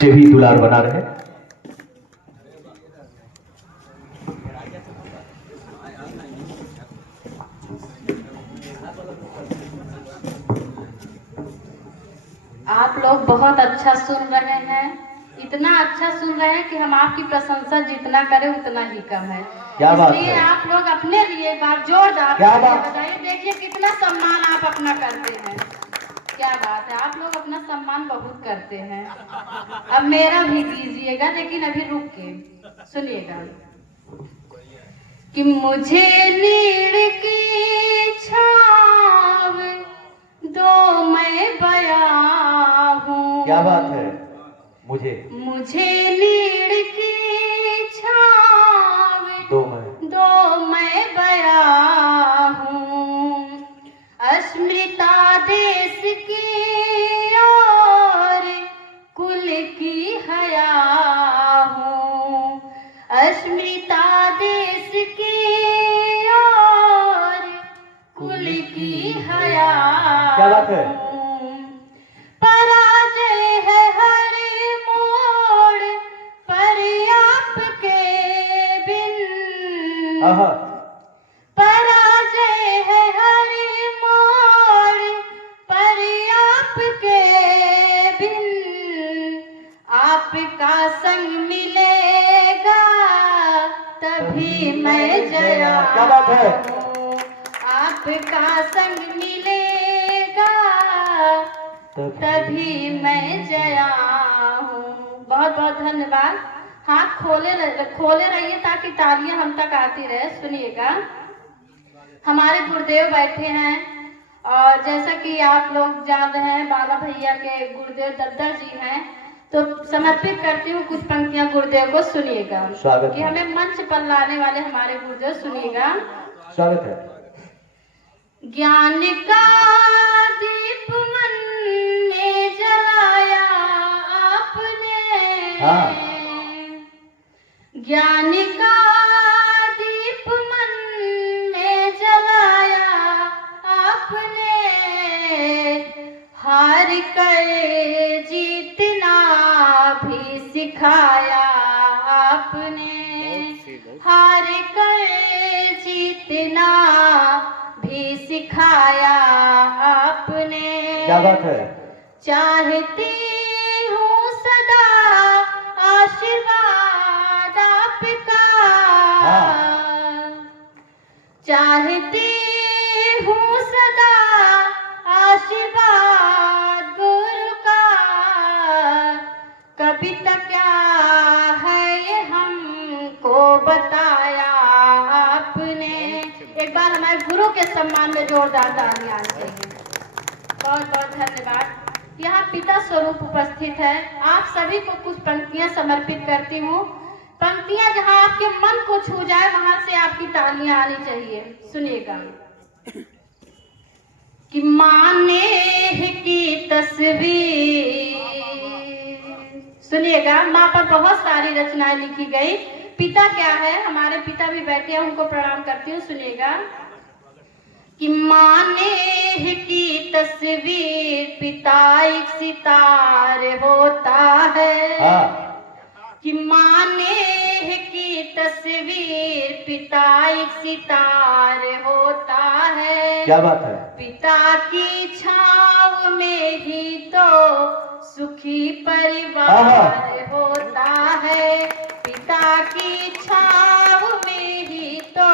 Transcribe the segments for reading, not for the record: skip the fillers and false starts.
से भी दुलार बना रहे। आप लोग बहुत अच्छा सुन रहे हैं, इतना अच्छा सुन रहे हैं कि हम आपकी प्रशंसा जितना करें उतना ही कम है। क्या बात है? इसलिए आप लोग अपने लिए एक बार जोरदार क्या बात? बताइए, देखिए कितना सम्मान आप अपना करते हैं। क्या बात है, आप लोग अपना सम्मान बहुत करते हैं। अब मेरा भी कीजिएगा, लेकिन अभी रुक के सुनिएगा कि मुझे नीड़ की छाव दो, मैं बया हूँ। क्या बात है? मुझे नीड़ की छाव दो मैं बया हूँ। अस्मिता देश की और कुल की हया हूँ। अस्मिता देश की और कुल की हया। क्या बात है? पराजय है हर मोड़ पर आपके बिन। आहा। पराजय है हर मोड़ पर आपके बिन। आपका संग मिलेगा तभी मैं जया। क्या बात है? आपका संग मिलेगा तभी मैं जया हूँ। बहुत बहुत धन्यवाद। हाथ खोले रहिए ताकि तालियां हम तक आती रहे। सुनिएगा, हमारे गुरुदेव बैठे हैं और जैसा कि आप लोग जान रहे हैं, बाला भैया के गुरुदेव दद्दर जी हैं, तो समर्पित करती हूँ कुछ पंक्तियां गुरुदेव को। सुनिएगा कि हमें मंच पर लाने वाले हमारे गुरुदेव। सुनिएगा, स्वागत है। ज्ञान का दीप मन में जलाया आपने। हाँ। ज्ञान का दीप मन में जलाया आपने। हार कर जीतना भी सिखाया आपने। हार कर जीतना भी सिखाया आपने। क्या बात है? चाहती हूँ सदा आशीर्वाद आपका। चाहती हूँ सदा आशीर्वाद गुरु का। कविता क्या है ये हमको बताया आपने। एक बार हमारे गुरु के सम्मान में जोरदार तालियां चाहिए। बहुत बहुत धन्यवाद। यहाँ पिता स्वरूप उपस्थित है। आप सभी को कुछ पंक्तियां समर्पित करती हूँ। पंक्तियां जहाँ आपके मन को छू जाए वहां से आपकी तालियां आनी चाहिए। सुनिएगा कि माने की तस्वीर। सुनिएगा, माँ पर बहुत सारी रचनाएं लिखी गई। पिता क्या है, हमारे पिता भी बैठे हैं, उनको प्रणाम करती हूँ। सुनिएगा कि माने की तस्वीर पिता एक सितार होता है। कि माने की तस्वीर पिता एक सितार होता है। क्या बात है? पिता की छाव में ही तो सुखी परिवार होता है। पिता की छाव में ही तो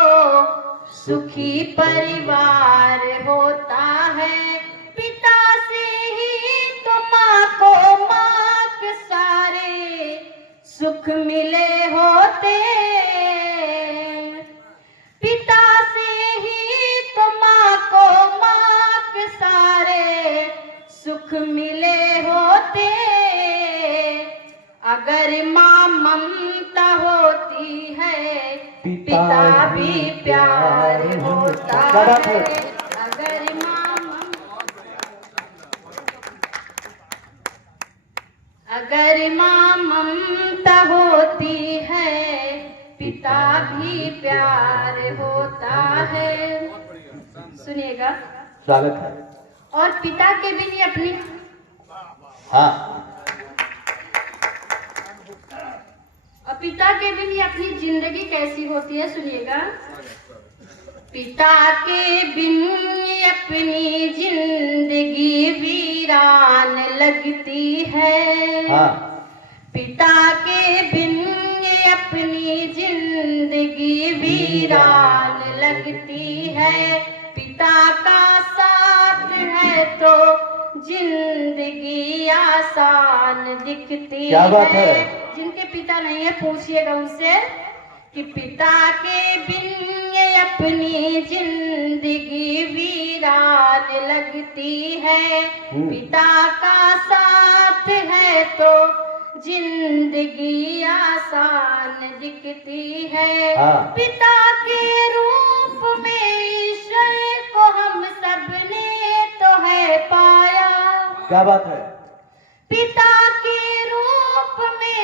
सुखी परिवार होता है। पिता से ही तो माँ को माँ के सारे सुख मिले होते। पिता से ही तो माँ को माँ के सारे सुख मिले होते। अगर माँ ममता होती है पिता भी प्यार होता है। अगर माँ ममता होती है पिता भी प्यार होता है। सुनिएगा, स्वागत है। और पिता के भी अपनी। हाँ। पिता के बिन ये अपनी जिंदगी कैसी होती है, सुनिएगा। पिता के बिन ये अपनी जिंदगी वीरान लगती है। हाँ। पिता के बिन ये अपनी जिंदगी वीरान लगती है। पिता का साथ है तो जिंदगी आसान दिखती क्या बात है? जिनके पिता नहीं है पूछिएगा उनसे कि पिता के बिन ये अपनी जिंदगी वीरान लगती है। पिता का साथ है तो जिंदगी आसान दिखती है। हाँ। पिता के रूप में ईश्वर को हम सबने तो है पाया। क्या बात है? पिता के रूप में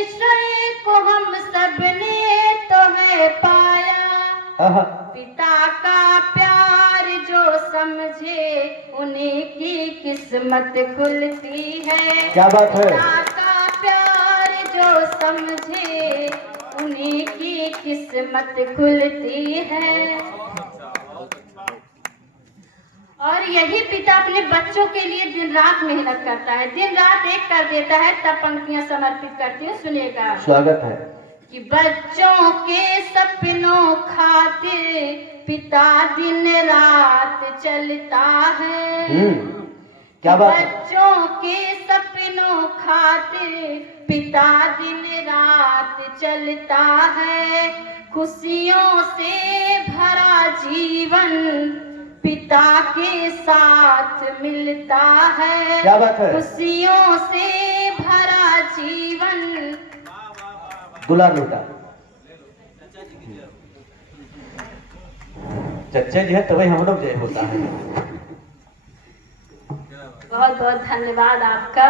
ईश्वर को हम सबने तो है पाया। आहा। पिता का प्यार जो समझे उन्हीं की किस्मत खुलती है। क्या बात है? पिता का प्यार जो समझे उन्हीं की किस्मत खुलती है। और यही पिता अपने बच्चों के लिए दिन रात मेहनत करता है, दिन रात एक कर देता है, तब पंक्तियां समर्पित करती है, सुनिएगा। स्वागत है। कि बच्चों के सपनों खातिर पिता दिन रात चलता है। क्या बात है? बच्चों के सपनों खातिर पिता दिन रात चलता है। खुशियों से भरा जीवन पिता के साथ मिलता है। क्या बात है? खुशियों से भरा जीवन। दुलार लूटा चच्चे जी है तभी हम लोग जय होता है। बहुत बहुत धन्यवाद आपका।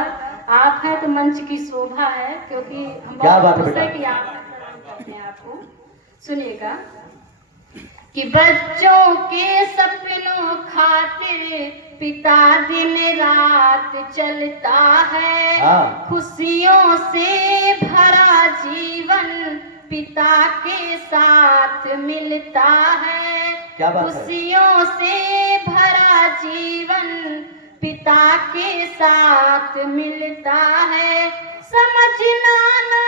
आप हैं तो मंच की शोभा है, क्योंकि हम क्या बात बहुत है खुश हैं बेटा? कि आप सलाम करते हैं आपको। सुनिएगा कि बच्चों के सपनों खातिर पिता दिन रात चलता है। हाँ। खुशियों से भरा जीवन पिता के साथ मिलता है। क्या बात है? खुशियों से भरा जीवन पिता के साथ मिलता है। समझना ना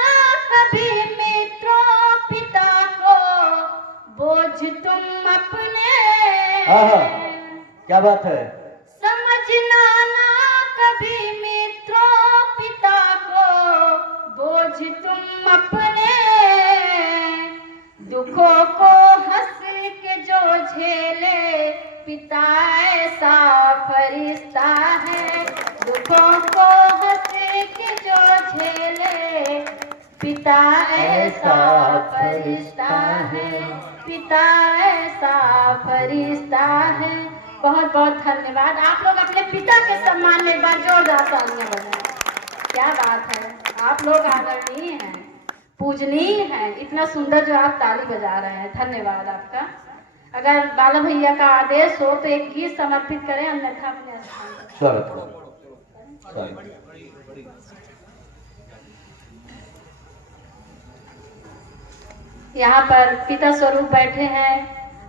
कभी मित्रों पिता को बोझ तुम अपने। आहा। क्या बात है? समझना ना कभी मित्रों पिता को बोझ तुम अपने। दुखों को हंस के जो झेले पिता ऐसा फरिश्ता है। दुखों को हंस के जो झेले पिता ऐसा फरिश्ता है। पिता ऐसा फरिश्ता है। बहुत बहुत धन्यवाद। आप लोग अपने पिता के सम्मान में एक बार जोरदार तालियां बजाएं। क्या बात है, आप लोग आदरणीय हैं, पूजनीय हैं। इतना सुंदर जो आप ताली बजा रहे हैं, धन्यवाद आपका। अगर बाला भैया का आदेश हो तो एक गीत समर्पित करें, अन्यथा अपने स्थान पर। स्वागत है। स्वागत है। यहाँ पर पिता स्वरूप बैठे हैं।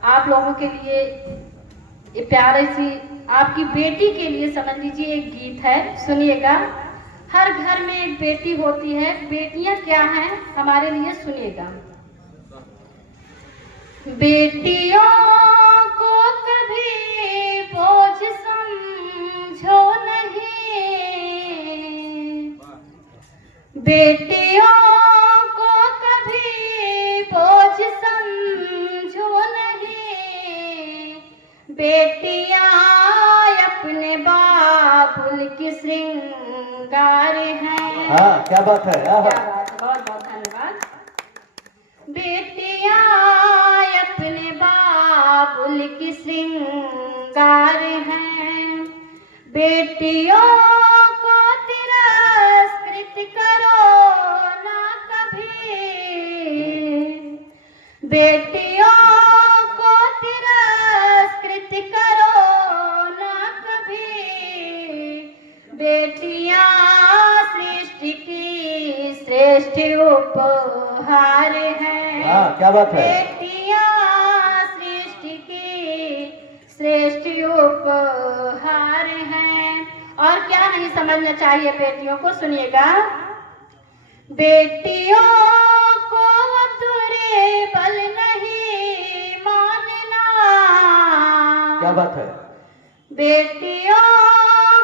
आप लोगों के लिए ये प्यारी सी आपकी बेटी के लिए समझ लीजिए एक गीत है, सुनिएगा। हर घर में एक बेटी होती है, बेटियां क्या हैं हमारे लिए, सुनिएगा। बेटियों को कभी बोझ समझो नहीं। बेटियों को कभी बोझ समझो नहीं। बेटियां अपने बाबुल की श्रृंगार हैं। हाँ। क्या बात है? आहा। क्या बात है, बहुत बहुत धन्यवाद। बेटियां अपने बाबुल की श्रृंगार हैं। बेटियों को तिरस्कृत करो ना कभी। बेटियों को तिरस्कृत करो ना कभी। बेटियां सृष्टि की श्रेष्ठ उपहार है। हाँ, क्या बात है। बेटियां सृष्टि की श्रेष्ठ उपहार हैं। और क्या नहीं समझना चाहिए बेटियों को, सुनिएगा। बेटियों को अधूरे बल नहीं मानना। क्या बात है। बेटियों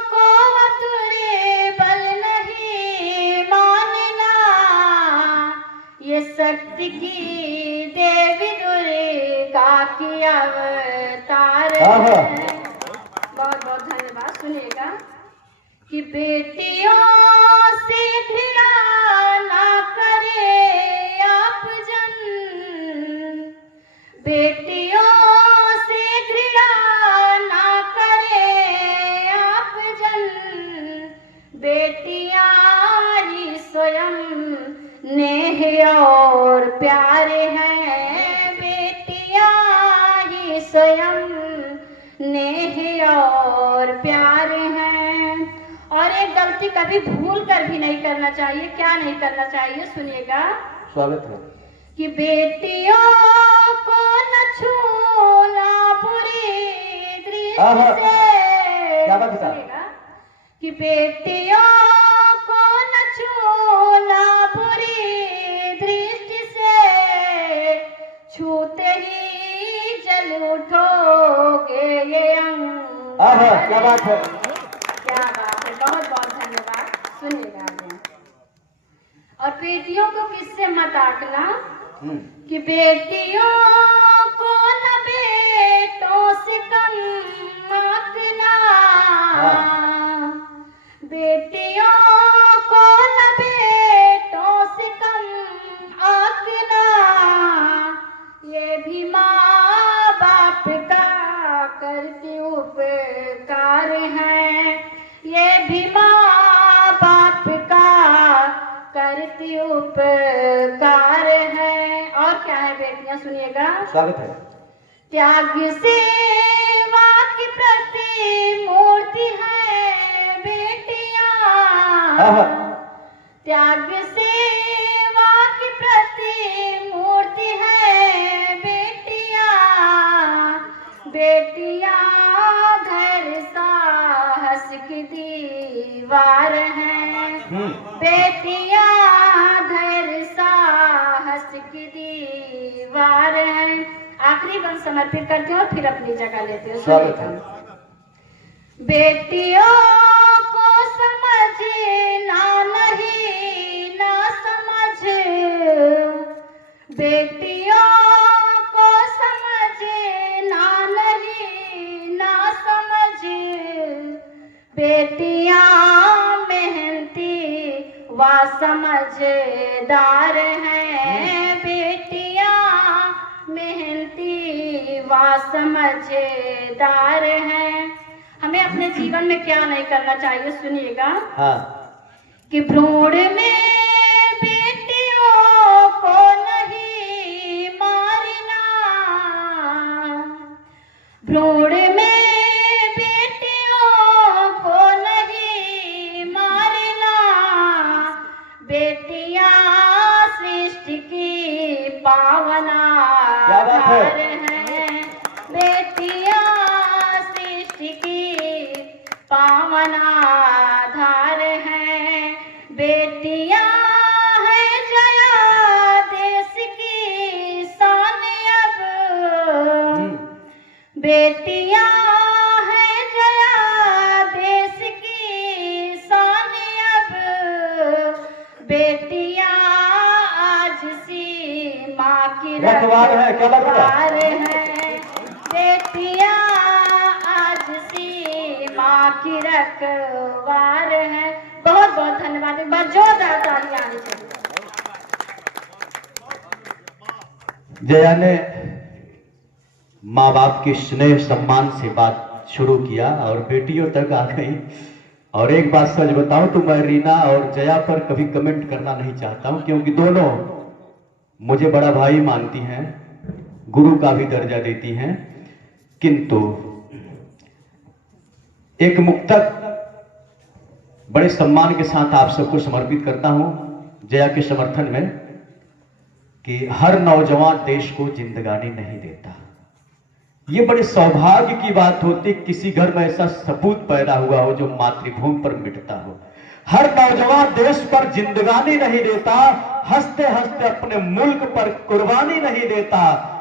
को अधूरे बल नहीं मानना। ये शक्ति की देवी दुर्गा की अवतार है। बहुत बहुत धन्यवाद। सुनिएगा कि बेटियों से घृणा ना करे आप जन। बेटियों से घृणा ना करे आप जन। बेटियां ही स्वयं नेह और प्यारे हैं। बेटियां ही स्वयं नेह और प्यारे हैं। और एक गलती कभी भूल कर भी नहीं करना चाहिए। क्या नहीं करना चाहिए, सुनिएगा। स्वागत है। कि बेटियों को न छूना बुरी दृष्टि से। क्या बात है। सुनिएगा कि बेटियों को न छूना बुरी दृष्टि से। छूते ही जल उठोगे ये अंग। क्या बात है। क्या बात है। बहुत बहुत धन्यवाद। सुनिएगा आगे। और बेटियों को किससे मत आंकना कि बेटियों को न बेटों से कम आंकना। बेटियों को न बेटों से कम आंकना। ये भी माँ बाप का करती उपकार है। ये भी माँ बाप का करती उपकार है। और क्या है बेटियां, सुनिएगा। स्वागत है। त्याग सेवा की प्रतिमूर्ति है बेटियां। त्याग सेवा की प्रतिमूर्ति है बेटियां। बेटियां धैर्य साहस की दीवार हैं। बेटियां धैर्य साहस की दीवार हैं। आखिरी बंद समर्पित करते हो, फिर अपनी जगह लेते हो। स्वागत है। बेटियों को समझना नहीं ना समझ। बेटियों को समझना नहीं ना समझ। बेटियां मेहनती व समझदार हैं। बेटियां मेहनती व समझदार हैं। हमें अपने जीवन में क्या नहीं करना चाहिए, सुनिएगा। हाँ। कि भ्रूण में बेटियों को नहीं मारना। भ्रूण में बेटियों को नहीं मारना। बेटियां सृष्टि की पावना आधार हैं। बेटियां सृष्टि की पावना आधार हैं। बेटियां हैं जया देश की शान अब। बेटियां हैं जया देश की शान अब। बेटियां आज सीमा की रखवार हैं। बेटियां आज सीमा की रखवार हैं। बहुत बहुत धन्यवाद। एक बार जोरदार तालियां आनी चाहिए। जया ने माँ बाप के स्नेह सम्मान से बात शुरू किया और बेटियों तक आ गई। और एक बात सच बताऊं तो मैं रीना और जया पर कभी कमेंट करना नहीं चाहता हूं, क्योंकि दोनों मुझे बड़ा भाई मानती हैं, गुरु का भी दर्जा देती हैं। किंतु एक मुक्तक बड़े सम्मान के साथ आप सबको समर्पित करता हूं। जया के समर्थन में कि हर नौजवान देश को जिंदगानी नहीं देता। ये बड़े सौभाग्य की बात होती किसी घर में ऐसा सपूत पैदा हुआ हो जो मातृभूमि पर मिटता हो। हर नौजवान देश पर जिंदगानी नहीं देता, हंसते हंसते अपने मुल्क पर कुर्बानी नहीं देता।